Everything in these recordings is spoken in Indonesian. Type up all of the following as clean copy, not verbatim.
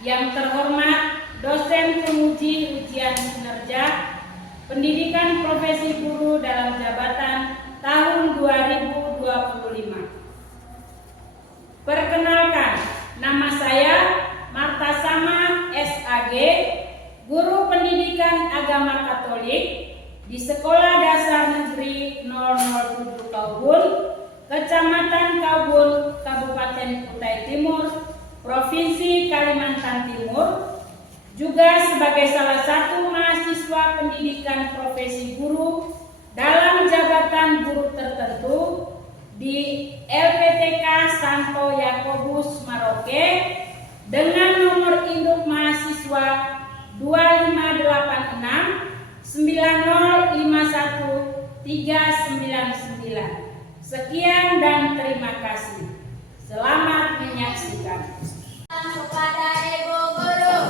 Yang terhormat dosen penguji ujian kinerja pendidikan profesi guru dalam jabatan tahun 2025. Perkenalkan, nama saya Marta Sama SAG, guru pendidikan agama Katolik di Sekolah Dasar Negeri 007 Kaubul, Kecamatan Kaubul, Kabupaten Kutai Timur, Provinsi Kalimantan Timur, juga sebagai salah satu mahasiswa pendidikan profesi guru dalam jabatan guru tertentu di LPTK Santo Yakobus Maroke dengan nomor induk mahasiswa 2586 9051 399. Sekian dan terima kasih. Selamat menyaksikan. Kepada Ibu Guru.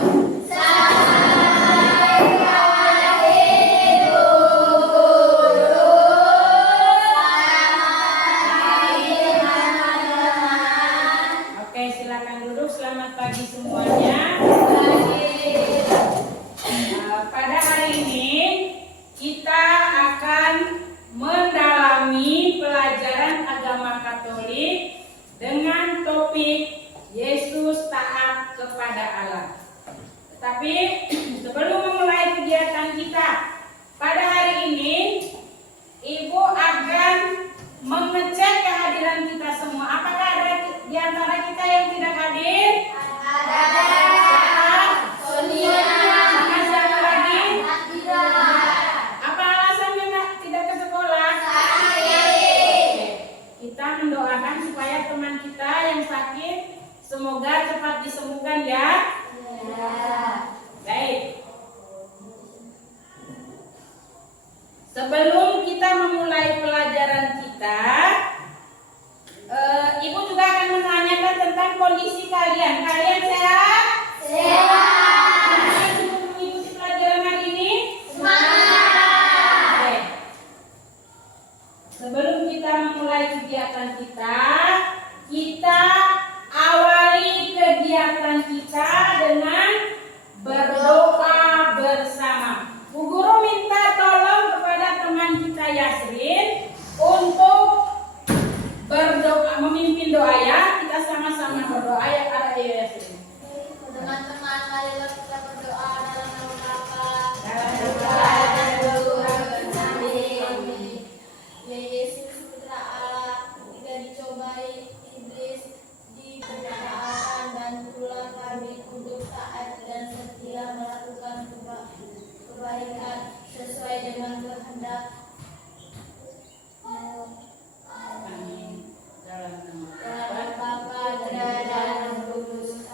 Oke, silakan duduk. Selamat pagi semuanya. Pada hari ini kita akan mendalami pelajaran agama Katolik dengan topik Yesus taat kepada Allah. Tetapi sebelum memulai kegiatan kita pada hari ini, Ibu akan mengecek kehadiran kita semua. Apakah ada di antara kita yang tidak hadir? Ada. Sonia. Sama siapa lagi? Tidak. Apa alasannya tidak ke sekolah? Sakit. Kita mendoakan supaya teman kita yang sakit semoga cepat disembuhkan ya. Baik. Sebelum kita memulai pelajaran kita, Ibu juga akan menanyakan tentang kondisi kalian. Kalian sehat? Sehat. Kalian untuk mengikuti pelajaran hari ini? Semangat. Baik. Sebelum kita memulai kegiatan kita awali kegiatan kita dengan berdoa bersama. Bu Guru minta tolong kepada teman kita Yasrin untuk berdoa, memimpin doa ya. Kita sama-sama berdoa ya. Ada Yasrin. Teman-teman, marilah kita berdoa dalam nama Bapa, Dalam Putra, dan Roh Kudus. Amin. Ya Yesus, Putra Allah, jika dicobai iblis di perkataan dan tulah kami untuk taat dan setia melakukan kebaikan sesuai dengan kehendak. Amin. Dalam nama Dalam Bapa, Putra, dan Roh Kudus.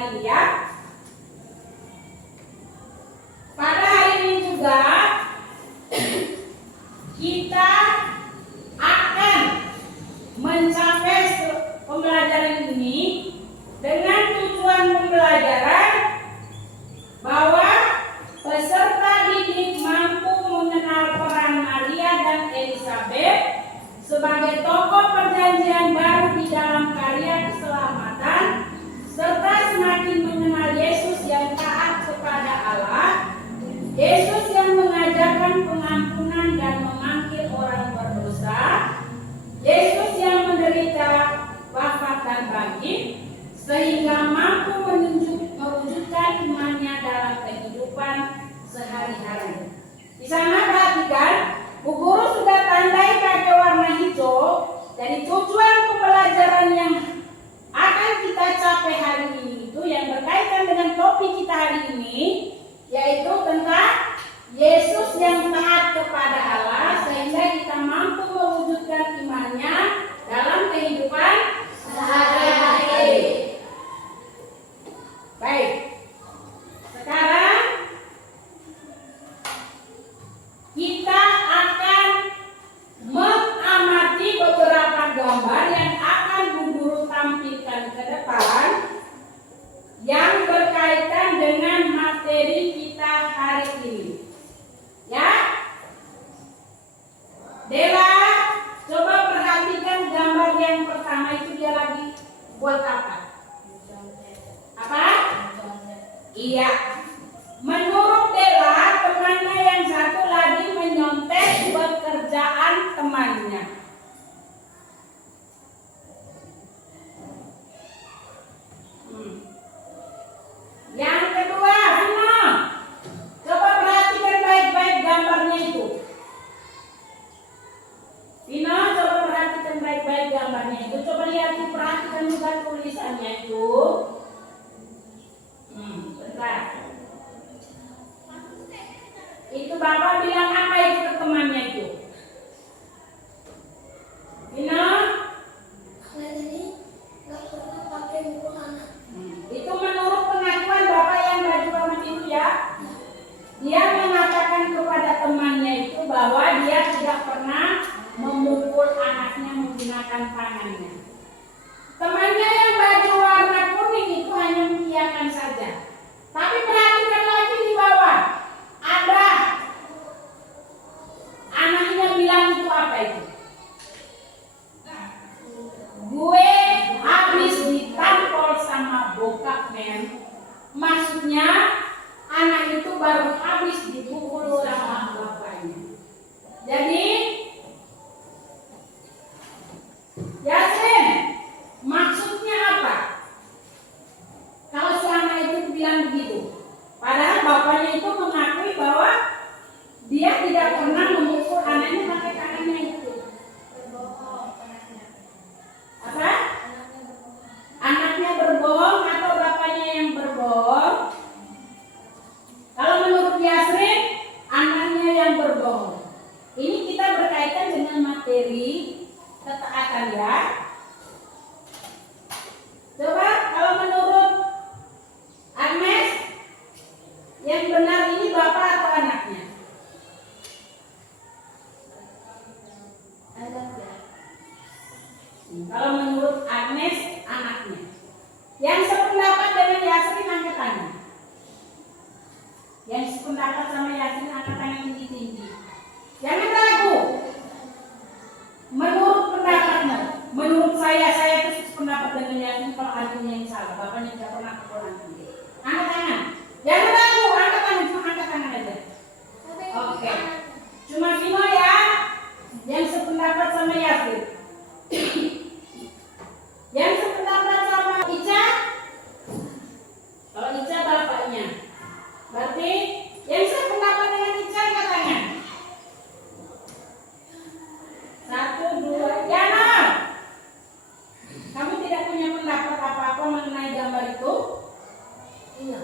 hari ini ya. Pada hari ini juga kita akan mencapai pembelajaran ini dengan tujuan pembelajaran bahwa peserta didik mampu mengenal peran Maria dan Elizabeth sebagai tokoh perjanjian baru di dalam karya keselamatan, serta semakin mengenal Yesus yang taat kepada Allah, Yesus yang mengajarkan pengampunan dan memanggil orang berdosa, Yesus yang menderita, wafat dan bangkit, sehingga mampu mewujudkan imannya dalam kehidupan sehari-hari. Di sana perhatikan, Bu Guru sudah tandai pakai warna hijau. Jadi tujuan pembelajaran yang akan kita capai hari ini itu yang berkaitan dengan topik kita hari ini, yaitu tentang Yesus yang taat kepada Allah sehingga kita mampu mewujudkan imannya dalam kehidupan sehari-hari. Baik, sekarang kita akan mengamati beberapa gambar yang akan Bu Guru tampilkan ke depan yang berkaitan dengan materi kita hari ini. Ya, Dela, coba perhatikan gambar yang pertama itu dia lagi buat apa? Apa? Iya. Menurut Dela, temannya yang satu lagi menyontek pekerjaan temannya. Yang kedua, Vino, coba perhatikan baik-baik gambarnya itu. Vino, coba perhatikan baik-baik gambarnya itu. Coba lihat, perhatikan juga tulisannya itu. Bentar. Itu Bapak bilang apa itu ke temannya itu? Vino? Kalian ini nggak pernah pakai buku anak. Itu menurut pengakuan Bapak yang baju warna biru ya. Dia mengatakan kepada temannya itu bahwa dia tidak pernah memukul anaknya menggunakan tangannya. Temannya yang baju warna kuning itu hanya mengiyakan saja. Tapi perhatikan lagi di bawah. Ada anaknya bilang itu apa itu? Gue habis ditampol sama bokap men. Maksudnya anak itu baru habis dipukul sama bapaknya. Jadi Yasin, maksudnya apa? Kalau si anak itu bilang begitu, padahal bapaknya itu mengakui bahwa dia tidak pernah memukul anaknya pakai tangannya itu. Berbohong anaknya. Apa? Anaknya berbohong atau bapaknya yang berbohong? Kalau menurut Yasrin, anaknya yang berbohong. Ini kita berkaitan dengan materi ketaatan ya. Coba kalau menurut Agnes, yang benar ini bapak atau anaknya? Anaknya. Kalau menurut Agnes, anaknya. Yang sependapat dengan Yasrin angkat tangan. Yang sependapat sama Yasrin angkat tangan tinggi-tinggi. Jangan ragu. Menurut pendapatmu, menurut saya itu sependapat dengan Yasrin kalau anaknya yang salah. Bapaknya tidak pernah pukul anaknya. Angkat tangan. Jangan ragu, angkat tangan, cuma angkat tangan aja. Oke. Cuma Vino ya, yang sependapat sama Yasrin. Yang sependapat sama Ica, kalau Ica bapaknya, berarti yang sependapat dengan Ica angkat tangan. 1, 2, Yana. Kamu tidak punya pendapat apa-apa mengenai gambar itu? Iya.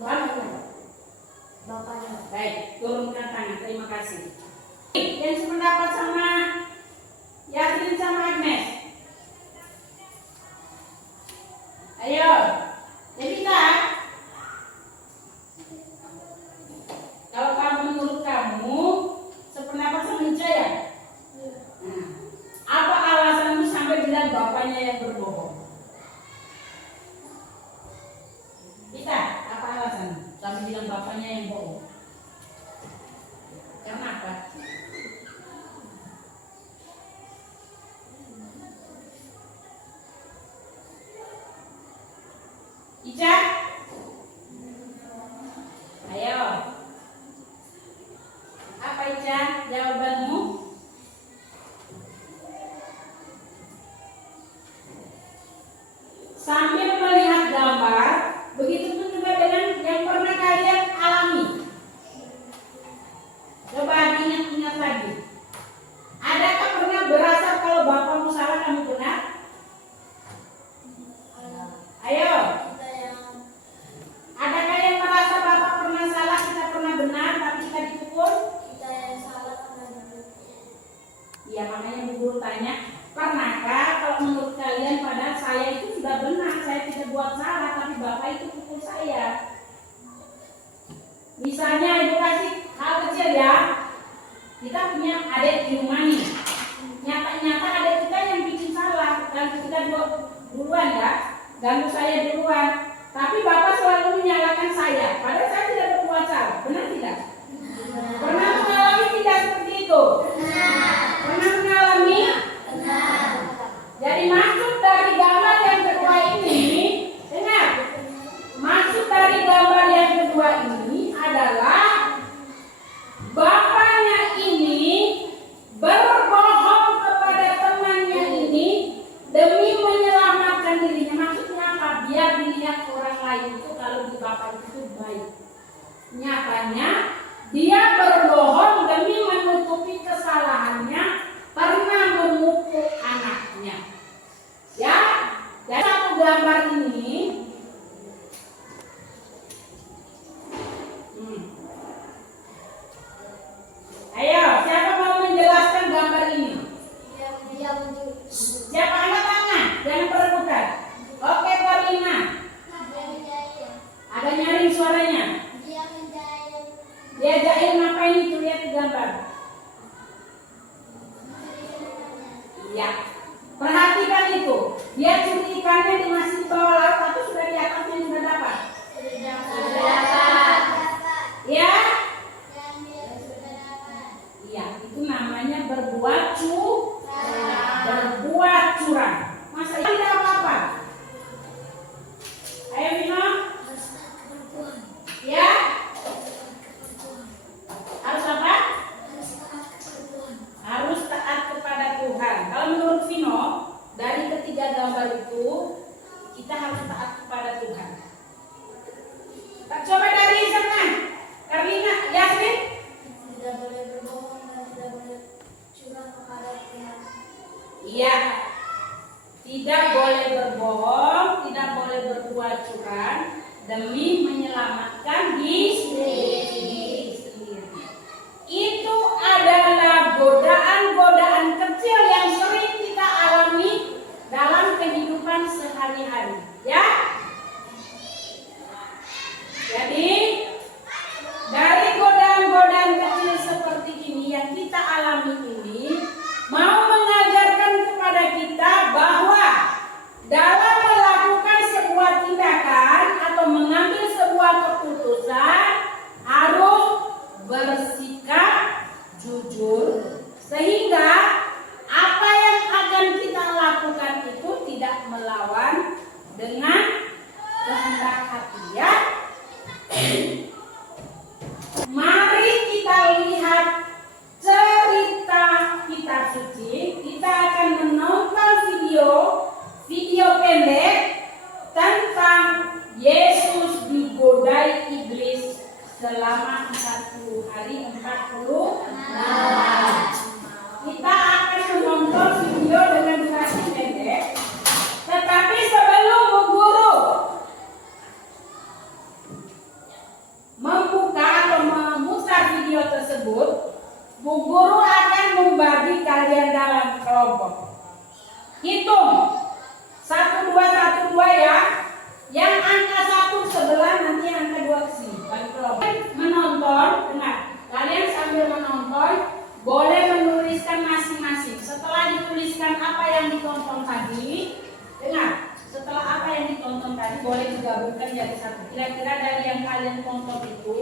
Bapaknya. Baik, turunkan tangan. Terima kasih. Yang sependapat sama Yasrin sama Agnes. Ayo, Ica? Ayo. Apa Ica jawabanmu? Sambil melihat gambar, begitu pun juga dengan yang pernah kalian alami. Coba diingat-ingat lagi. Adakah pernah berasa kalau bapakmu salah kamu benar? Ayo. Adakah yang merasa bapak pernah salah, kita pernah benar, tapi kita dipukul? Kita yang salah karena dipukul. Iya, makanya Bu Guru tanya, pernahkah kalau menurut kalian padahal saya itu sudah benar, saya tidak buat salah, tapi bapak itu pukul saya? Misalnya Ibu kasih hal kecil ya, kita punya adik di rumah nih, nyata-nyata adik kita yang bikin salah, dan kita duluan ya, ganggu saya duluan, tapi bapak selalu menyalahkan saya, padahal saya tidak berbuat salah, benar tidak? Pernah mengalami tidak seperti itu? Pernah mengalami? Jadi maksud dari gambar yang kedua ini, dengar, maksud dari gambar yang kedua ini adalah bapaknya ini berbohong kepada temannya ini demi menyelamatkan dirinya. Maksudnya apa? Biar dilihat orang lain itu kalau di bapak itu baik. Nyatanya dia berbohong demi menutupi kesalahannya, pernah memukul anaknya. Ya, jadi satu gambar ini ayo, siapa mau menjelaskan gambar ini? Siapa angkat tangan? Jangan perebutan. Oke, Karina. Ada nyaring suaranya. Dia jahit ngapain itu? Lihat di gambar. Iya. Perhatikan itu. Dia curi ikannya di masih di bawah laut atau sudah di atasnya sudah dapat? Sudah dapat. Ya? Iya, itu namanya berbuat curang. Masa tidak apa-apa? Ayo Vino. Ya? Harus apa? Harus taat kepada Tuhan. Kalau menurut Vino, dari ketiga gambar itu kita harus taat kepada Tuhan. Coba dari sana, Karina, Yasmin. Tidak boleh berbohong dan tidak boleh curang kepada Tuhan. Iya, tidak boleh berbohong, tidak boleh berbuat curang demi menyelamatkan diri sendiri. Itu adalah godaan-godaan kecil yang sering kita alami dalam kehidupan sehari-hari. Ya. Jadi dari godaan-godaan kecil seperti ini yang kita alami ini mau mengajarkan kepada kita bahwa dalam melakukan sebuah tindakan atau mengambil sebuah keputusan harus bersikap jujur sehingga apa yang akan kita lakukan itu tidak melawan dengan kehendak hati, ya. Mari kita lihat cerita kitab suci. Kita akan menonton video pendek tentang Yesus digodai iblis selama 40 hari 40 malam. Kita akan menonton video dengan durasi pendek. Tetapi sebelum Bu Guru membuka atau memutar video tersebut, Bu Guru akan membagi kalian dalam kelompok. Hitung 1, 2, 1, 2 ya. Yang angka 1 sebelah, nanti angka 2 kesini. Bagi kelompok. Menonton, dengar. Kalian sambil menonton boleh menuliskan masing-masing. Setelah dituliskan apa yang ditonton tadi, dengar. Setelah apa yang ditonton tadi boleh digabungkan jadi satu. Kira-kira dari yang kalian tonton itu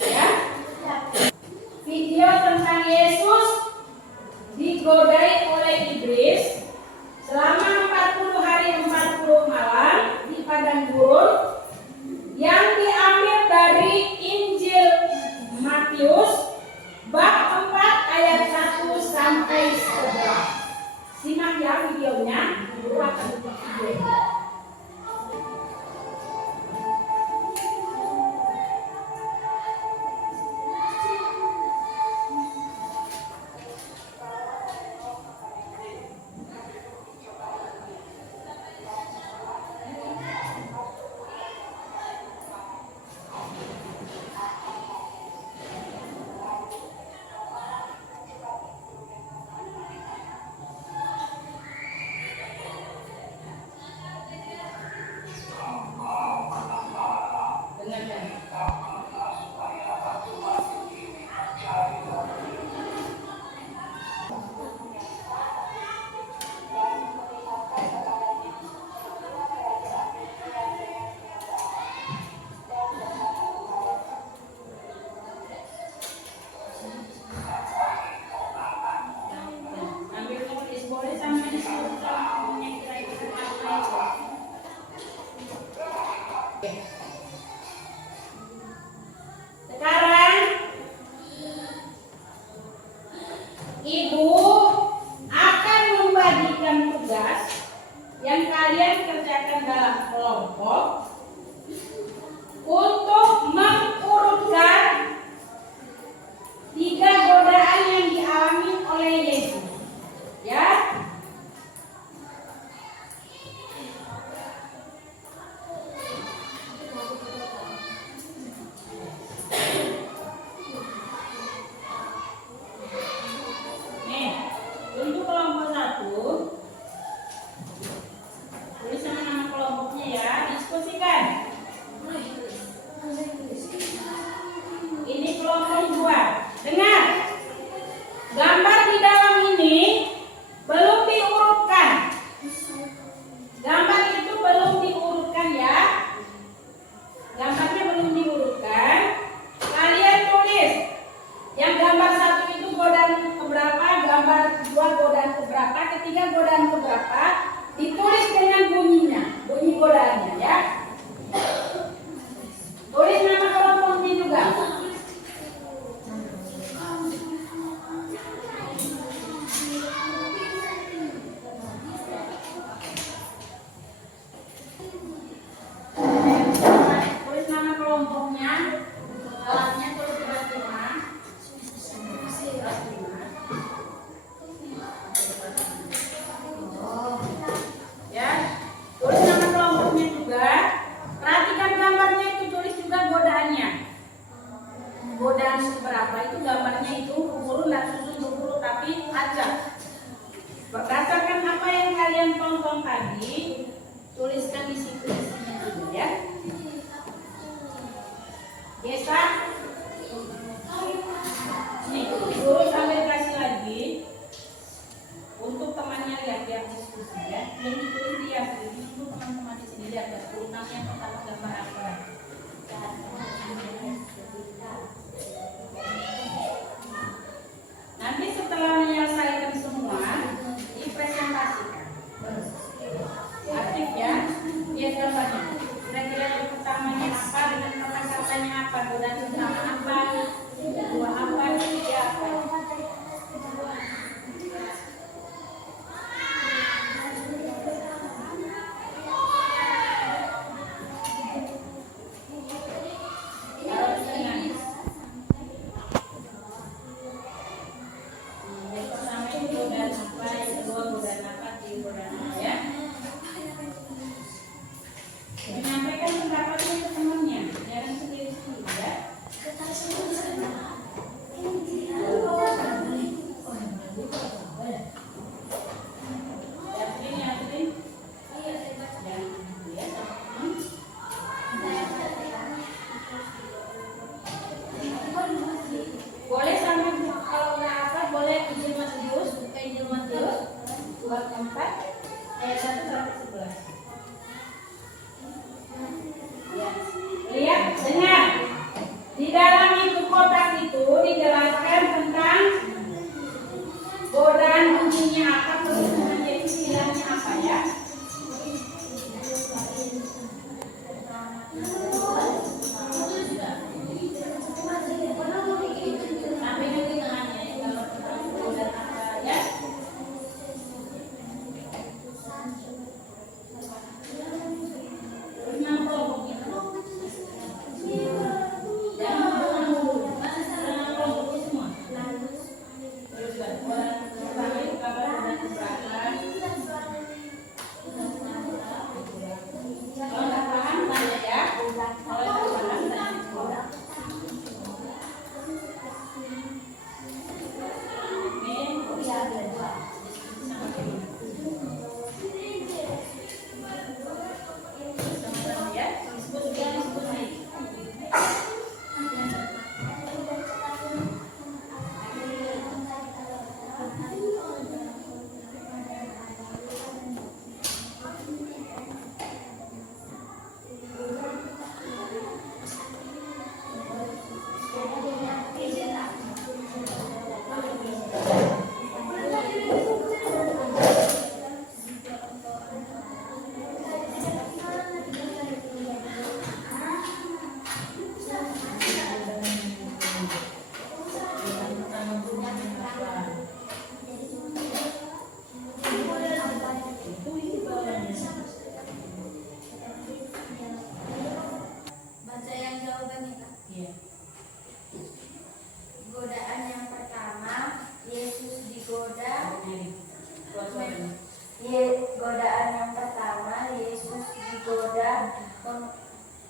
ya? Video tentang Yesus digodai oleh iblis selama 40 hari 40 malam. Pada padang gurun yang diambil dari Injil Matius bab 4 ayat 1 sampai 11. Simak ya videonya, guru akan buka video. Sekarang Ibu akan membagikan tugas yang kalian kerjakan dalam kelompok untuk mengurutkan 3 godaan yang dialami oleh Yesus. Ya. Untuk kelompok 1, tulis nama kelompoknya ya, diskusikan. Ini kelompok 2. Dengar, gambar di dalam ini belum diurutkan. Gambar itu belum diurutkan ya. Gambarnya belum diurutkan. Kalian tulis yang gambar 1 itu godaan keberapa, gambar 2 godaan keberapa, ketiga godaan keberapa, ditulis dengan bunyinya, bunyi godaannya ya. Tulis nama kelompoknya juga. Tulis nama kelompoknya, alatnya tulis berat 5. Ya, tulis nama kelompoknya juga. Perhatikan gambarnya itu, tulis juga godaannya. Godaan seberapa itu gambarnya itu urut dan susun berurut tapi acak. Berdasarkan apa yang kalian tonton tadi, tuliskan di situ isinya juga ya. Biasa. Nih, guru sambil kasih lagi untuk temannya lihat ya diskusi ya. Yang ditulis dia, itu teman-teman di sini lihat ya. Urutnya pertama gambar apa? Nanti setelah menyelesaikan semua, dipresentasikan. Aktif ya, lihat gambarnya. Kira-kira pertamanya apa, dengan kata-katanya apa, godaan pertama apa, kedua apa, ketiga apa. Taruh di tengah.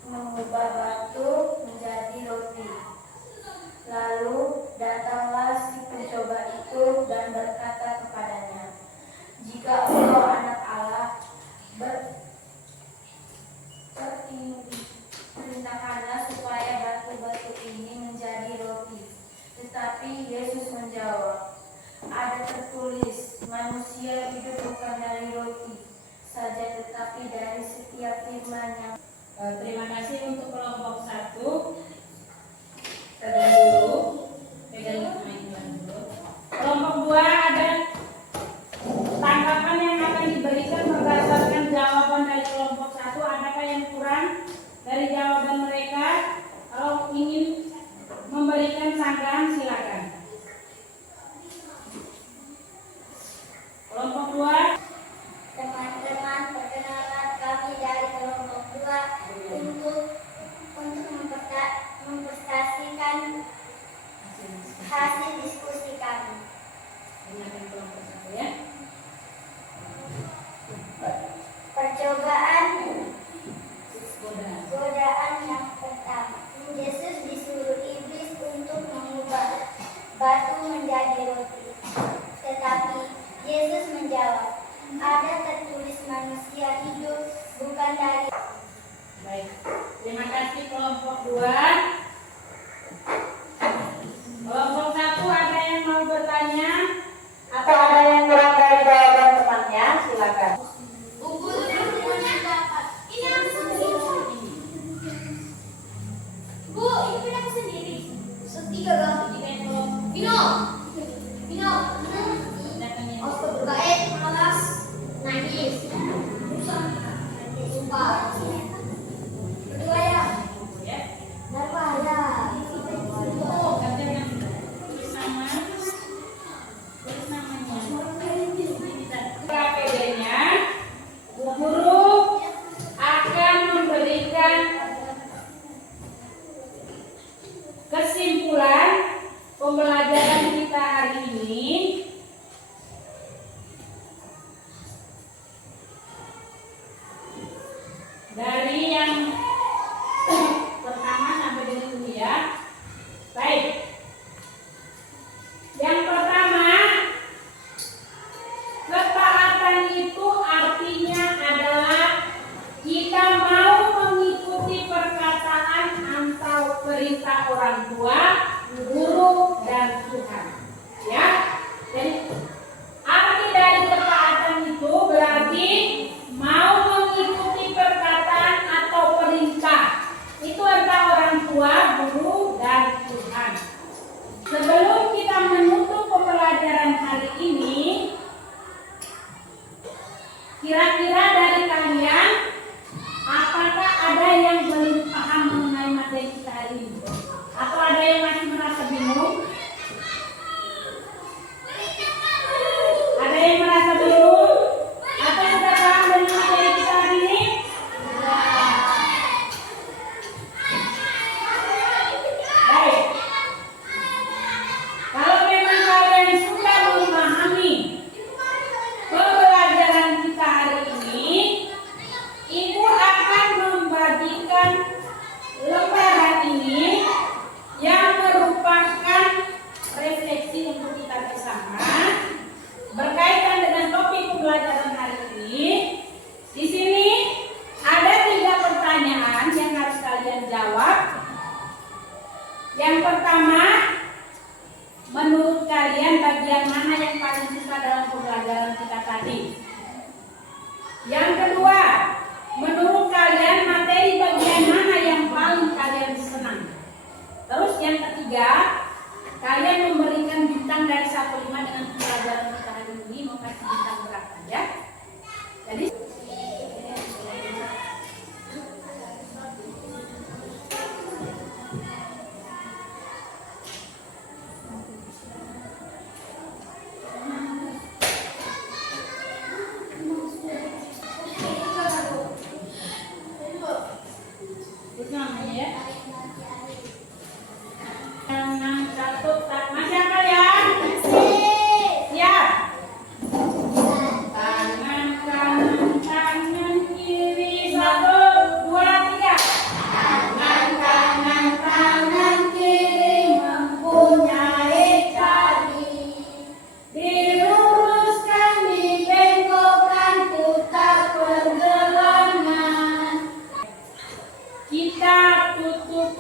mengubah batu menjadi roti. Lalu datanglah si pencoba itu dan berkata kepadanya, "Jika engkau anak Allah, perintahkanlah supaya batu-batu ini menjadi roti." Tetapi Yesus menjawab, "Ada tertulis, manusia hidup bukan dari roti saja, tetapi dari setiap firman yang..." Terima kasih untuk kelompok 1. Pegang dulu. Kelompok 2 ada tanggapan yang akan diberikan berdasarkan jawaban dari kelompok 1. Adakah yang kurang dari jawaban mereka? Kalau ingin memberikan sanggahan silakan. Kelompok 2. Teman-teman, perkenalkan kami dari kelompok 2 untuk mempresentasikan hasil diskusi kami. Dengarkan kelompok 1 ya. Percobaan godaan yang pertama. Yesus disuruh iblis untuk mengubah batu menjadi roti. Tetapi Yesus menjawab, "Ada tertulis, manusia hidup bukan dari..." Baik. Terima kasih kelompok 2. Kelompok 1 ada yang mau bertanya atau ada yang kurang dari jawaban temannya? Silakan. Ini aku sendiri. Bu, ini punya aku sendiri. Setiga ganti Vino. Baik, malas, nangis, sumpah. Kedua ya. Ya. Berapa ya? Oh, katanya tulis nama. Tulis namanya. KPD-nya, guru akan memberikan kesimpulan pembelajaran kita hari ini. Dari yang pertama sampai dengan ini ya. Baik. Yang pertama, ketaatan itu artinya adalah kita mau mengikuti perkataan atau perintah orang tua, guru, dan Tuhan. Ya. Jadi arti dari ketaatan itu berarti mau mengikuti perkataan atau perintah. Itu antara orang tua, guru, dan Tuhan. Sebelum kita menutup pembelajaran hari ini, kira-kira dari kalian, apakah ada yang belum paham mengenai materi kita hari ini? Atau ada yang masih merasa bingung? Ada yang merasa bingung? Atau sudah paham dengan materi kita hari ini? Baik. Kalau memang kalian sudah memahami pembelajaran kita hari ini, Ibu akan membagikan lembaran ini yang merupakan refleksi untuk kita bersama berkaitan dengan topik pembelajaran hari ini. Di sini ada 3 pertanyaan yang harus kalian jawab. Yang pertama, menurut kalian bagian mana yang paling susah dalam pembelajaran kita tadi? Yang kedua, menurut kalian materi bagian mana yang paling kalian senang? Terus yang ketiga, kalian memberikan bintang dari 1-5 dengan pembelajaran kita hari ini. Mau kasih bintang berapa ya? Jadi itu namanya ya. Tangan satu, masih apa ya? Siap. Tangan kanan, tangan kiri, 1, 2, 3.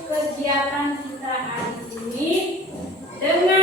kegiatan kita hari ini dengan